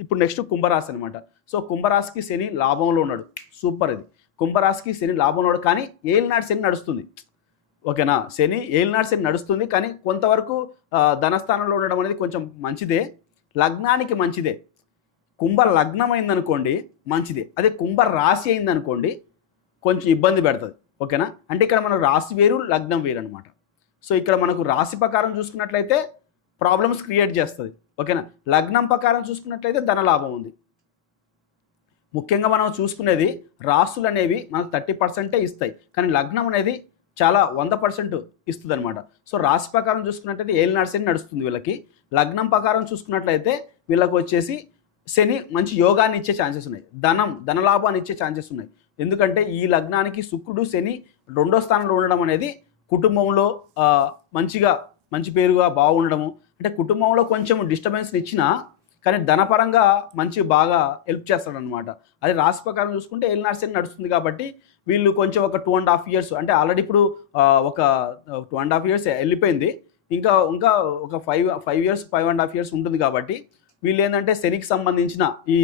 ఇప్పుడు నెక్స్ట్ కుంభరాశి అనమాట. సో కుంభరాశికి శని లాభంలో ఉన్నాడు, సూపర్ ఇది. కుంభరాశికి శని లాభంలో ఉన్నాడు, కానీ ఏలినాటి శని నడుస్తుంది. ఓకేనా, శని ఏలినాటి శని నడుస్తుంది, కానీ కొంతవరకు ధనస్థానంలో ఉండడం అనేది కొంచెం మంచిదే, లగ్నానికి మంచిదే. కుంభ లగ్నం అయిందనుకోండి మంచిదే, అదే కుంభ రాశి అయిందనుకోండి కొంచెం ఇబ్బంది పెడుతుంది. ఓకేనా, అంటే ఇక్కడ మన రాశి వేరు లగ్నం వేరు అనమాట. సో ఇక్కడ మనకు రాశి ప్రకారం చూసుకున్నట్లయితే ప్రాబ్లమ్స్ క్రియేట్ చేస్తుంది. ఓకేనా, లగ్నం ప్రకారం చూసుకున్నట్లయితే ధనలాభం ఉంది. ముఖ్యంగా మనం చూసుకునేది రాసులు అనేవి మనకు 30% ఇస్తాయి, కానీ లగ్నం అనేది చాలా 100% ఇస్తుంది అనమాట. సో రాశి ప్రకారం చూసుకున్నట్లయితే ఏలినాటి శని నడుస్తుంది వీళ్ళకి. లగ్నం ప్రకారం చూసుకున్నట్లయితే వీళ్ళకి వచ్చేసి శని మంచి యోగాన్ని ఇచ్చే ఛాన్సెస్ ఉన్నాయి, ధనలాభాన్ని ఇచ్చే ఛాన్సెస్ ఉన్నాయి. ఎందుకంటే ఈ లగ్నానికి శుక్రుడు శని 2వ స్థానంలో ఉండడం అనేది కుటుంబంలో మంచి పేరుగా బాగుండడము, అంటే కుటుంబంలో కొంచెం డిస్టర్బెన్స్ని ఇచ్చినా కానీ ధనపరంగా బాగా హెల్ప్ చేస్తాడనమాట. అది రాశి ప్రకారం చూసుకుంటే ఏలినాటి శని నడుస్తుంది కాబట్టి వీళ్ళు కొంచెం ఒక 2.5 years, అంటే ఆల్రెడీ ఇప్పుడు ఒక 2.5 years వెళ్ళిపోయింది, ఇంకా ఒక 5 years 5.5 years ఉంటుంది కాబట్టి వీళ్ళు ఏంటంటే శనికి సంబంధించిన ఈ